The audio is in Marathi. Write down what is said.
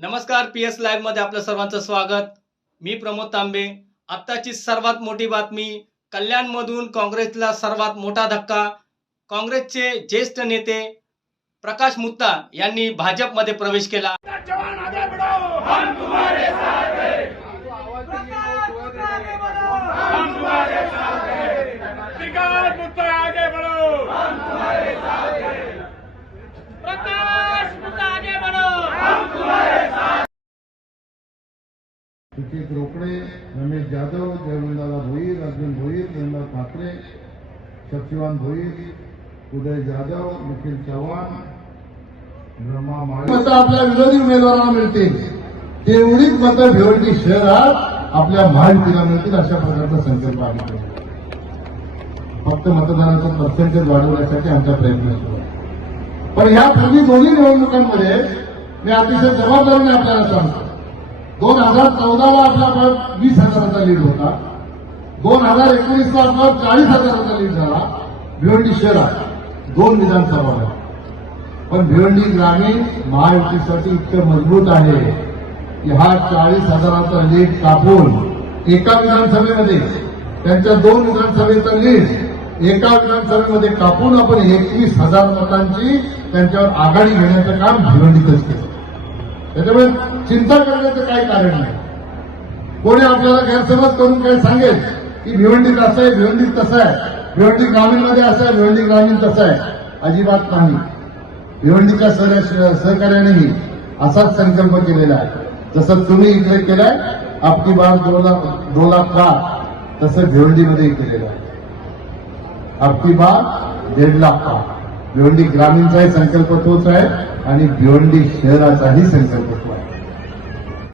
नमस्कार पी एस लाईव्हमध्ये आपलं सर्वांचं स्वागत. मी प्रमोद तांबे. आत्ताची सर्वात मोठी बातमी कल्याणमधून काँग्रेसला सर्वात मोठा धक्का. काँग्रेसचे ज्येष्ठ नेते प्रकाश मुत्ता यांनी भाजपमध्ये प्रवेश केला. सुचित रोकडे रमेश जाधव जयवंदादा भोईर अर्जुन भोईर जयंत ठाकरे शक्तिवान भोईर उदय जाधव निखिल चव्हाण ब्रह्मा माळी. आपल्या विरोधी उमेदवारांना मिळतील. तेवढीच मतं भिवंडी शहरात आपल्या महायुतीला मिळतील अशा प्रकारचा संकल्प आम्ही फक्त मतदानाचा पर्सेंटेज वाढवण्यासाठी आमचा प्रयत्न सुरू आहे. पण पूर्वी दोन्ही निवडणुकांमध्ये मी अतिशय जबाबदारीने आपल्याला सांगतो. दोन हजार चौदाला आपला वीस हजाराचा लीड होता. दोन हजार एकोणीसला आपला चाळीस हजाराचा लीड झाला. भिवंडी शहरात दोन विधानसभा पण भिवंडी ग्रामीण महायुतीसाठी इतकं मजबूत आहे की हा चाळीस हजाराचा लीड कापून एका विधानसभेमध्ये त्यांच्या दोन विधानसभेचा लीड एका विधानसभेमध्ये कापून आपण एकवीस हजार मतांची त्यांच्यावर आघाडी घेण्याचं काम भिवंडीतच केलं. त्याच्यामुळे चिंता करण्याचं काही कारण नाही. कोणी आपल्याला गैरसमज करून काही सांगेल की भिवंडीत असं आहे भिवंडीत तसं आहे? भिवंडी ग्रामीणमध्ये असं आहे भिवंडी ग्रामीण तसं आहे. अजिबात नाही. भिवंडीच्या सर सहकार्यानेही असाच संकल्प केलेला आहे. जसं तुम्ही इकडे केलाय आपली बाळ दो लाख लाख का? तसं भिवंडीमध्ये केलेलं आहे. आपली बाळ दीड लाख का? भिवंडी ग्रामीणचाही संकल्प तोच आहे आणि भिवंडी शहराचाही संकल्प